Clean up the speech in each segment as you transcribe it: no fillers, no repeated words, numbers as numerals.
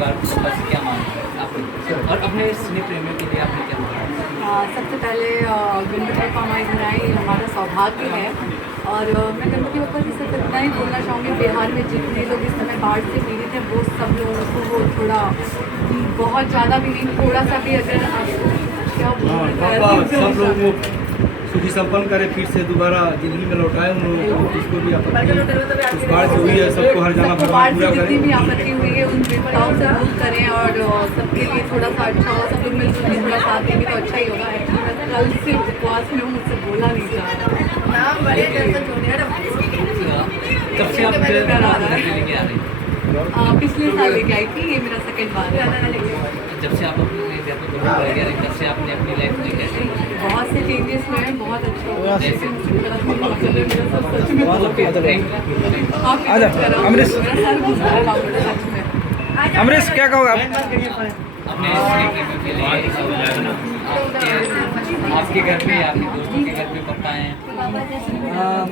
बप्पा से क्या मांगते हैं आपने, और अपने सिने प्रेमियों के लिए आपने क्या मांगा? सबसे पहले गणपति बप्पा हमारे घर आए, ये हमारा सौभाग्य है। और मैं गणपति बप्पा से सिर्फ इतना ही बोलना चाहूँगी, बिहार में जितने लोग इस समय बाढ़ से पीड़ित हैं वो सब लोगों को वो थोड़ा बहुत ज़्यादा भी नहीं, थोड़ा सा भी अगर आपको क्या सब लोग वो सुखी संपन्न करे, फिर से दोबारा जिंदगी में लौटाए उन लोगों को, जिसको भी आपत्ति उस बाढ़ से हुई है सबको हर जाना भगवान पूरा जितनी भी करें। आपत्ति हुई है उन विपदाओं से दूर करें और सबके लिए थोड़ा सा अच्छा हो, सब लोग मिलजुल के थोड़ा साथ देंगे तो अच्छा ही होगा। एक्चुअली मैं कल से उपवास में हूँ, मुझसे बोला नहीं जा रहा। कब से आप घर पे लेके आ रहे हैं? पिछले साल लेके आई थी, ये मेरा सेकंड बार है। जब से आप अपने घर पे बप्पा लेके आ रहे हैं, तब से आपने अपनी लाइफ में कैसे बहुत से चेंजेस हुए हैं, बहुत अच्छा हुआ है। जैसे मुझे पता था मेरा सब सच में बहुत अमरीश सर गुजरा है सच में। अमरीश क्या कहोगे आप? अपने सिने प्रेमियों के लिए आपके घर पे, आपके दोस्तों के घर पे पप्पा हैं?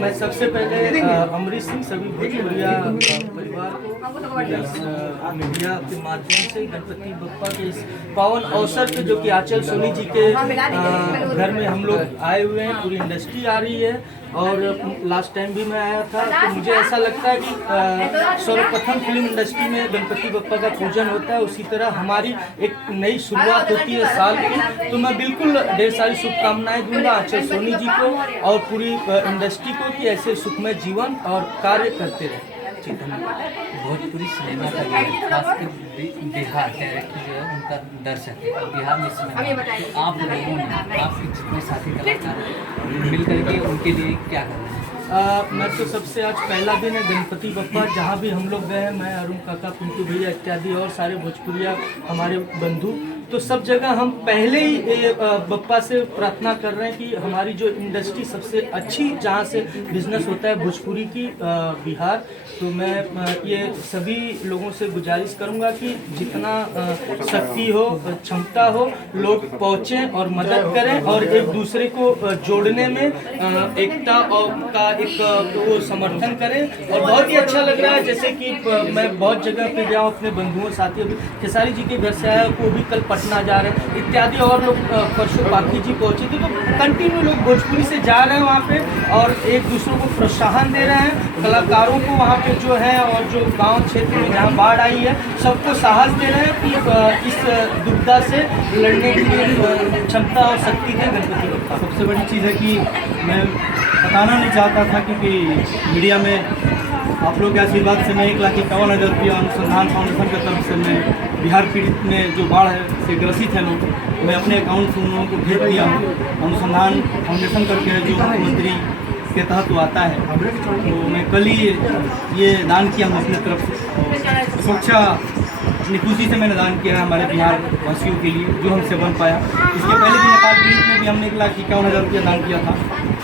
मैं सबसे पहले अमरीश सिंह सभी भोजपुरिया परिवार को इस मीडिया के माध्यम से गणपति बप्पा के इस पावन अवसर पे, जो कि आंचल सोनी जी के घर में हम लोग आए हुए हैं, पूरी इंडस्ट्री आ रही है। और लास्ट टाइम भी मैं आया था, तो मुझे ऐसा लगता है कि सर्वप्रथम फिल्म इंडस्ट्री में गणपति बप्पा का पूजन होता है, उसी तरह हमारी एक नई शुरुआत होती है साल की। तो मैं बिल्कुल ढेर सारी शुभकामनाएं दूंगा आंचल सोनी जी को और पूरी इंडस्ट्री को कि ऐसे सुखमय जीवन और कार्य करते रहे। भोजपुरी सिनेमा का जो खासकर बिहार डायरेक्टर जो है उनका दर्शक है बिहार में सिनेमा, तो आप लोगों ने आपके जितने साथी कलाकार मिल करके उनके लिए क्या कर रहे हैं? मैं तो सबसे आज पहला दिन है गणपति बप्पा, जहाँ भी हम लोग गए हैं, मैं अरुण काका, पिंटू भैया इत्यादि और सारे भोजपुरिया हमारे बंधु, तो सब जगह हम पहले ही बप्पा से प्रार्थना कर रहे हैं कि हमारी जो इंडस्ट्री सबसे अच्छी जहाँ से बिजनेस होता है भोजपुरी की बिहार, तो मैं ये सभी लोगों से गुजारिश करूँगा कि जितना शक्ति हो, क्षमता हो, लोग पहुँचें और मदद करें और एक दूसरे को जोड़ने में एकता का एक वो समर्थन करें। और बहुत ही अच्छा लग रहा है, जैसे कि मैं बहुत जगह पे गया हूँ अपने बंधुओं साथियों, खेसारी जी के घर से आया, वो भी कल पटना जा रहे हैं इत्यादि, और लोग परसों बाकी जी पहुँचे थे। तो कंटिन्यू लोग भोजपुरी से जा रहे हैं वहाँ पे और एक दूसरे को प्रोत्साहन दे रहे हैं, कलाकारों को वहाँ पे जो है और जो गांव क्षेत्र में जहाँ बाढ़ आई है सबको साहस दे रहे हैं कि इस दुविधा से लड़ने के लिए क्षमता और शक्ति है गणपति बप्पा। सबसे बड़ी चीज़ है कि मैं बताना नहीं चाहता था, क्योंकि मीडिया में आप लोग के आशीर्वाद से मैं 1,51,000 रुपया अनुसंधान फाउंडेशन की तरफ से मैं बिहार पीड़ित में जो बाढ़ से ग्रसित है लोग, मैं अपने अकाउंट से उन लोगों को भेज दिया हूँ। अनुसंधान फाउंडेशन करके जो मुख्यमंत्री के तहत वो आता है, तो मैं कल ही ये दान किया हूँ अपने तरफ से। सुरक्षा अपनी खुशी से मैंने दान किया है हमारे बिहार वासियों के लिए, जो हमसे बन पाया। इसके पहले भी नेपाल पीड़ित में भी हमने 1,51,000 रुपया दान किया था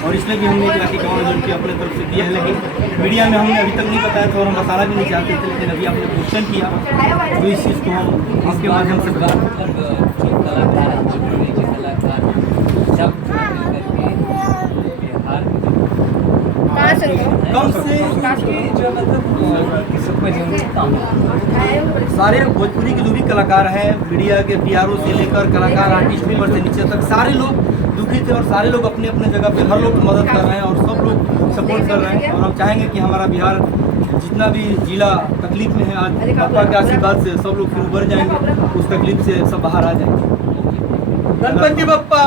और इसमें भी हमने 1,51,000 रुपया अपने तरफ से दिया है, लेकिन मीडिया में हमने अभी तक नहीं बताया था और हम बताना भी नहीं चाहते थे, लेकिन अभी आपने क्वेश्चन किया तो इस चीज़ को हम इसके माध्यम से बता कम से सारे भोजपुरी के जो भी कलाकार हैं, मीडिया के PRO से लेकर कलाकार आर्टिस्ट ऊपर से नीचे तक सारे लोग दुखी थे और सारे लोग अपने अपने जगह पे हर लोग की मदद कर रहे हैं और सब लोग सपोर्ट कर रहे हैं। और हम चाहेंगे कि हमारा बिहार जितना भी जिला तकलीफ में है, आज पापा के आशीर्वाद से सब लोग फिर उभर जाएंगे, उस तकलीफ से सब बाहर आ जाएंगे। गणपति बप्पा।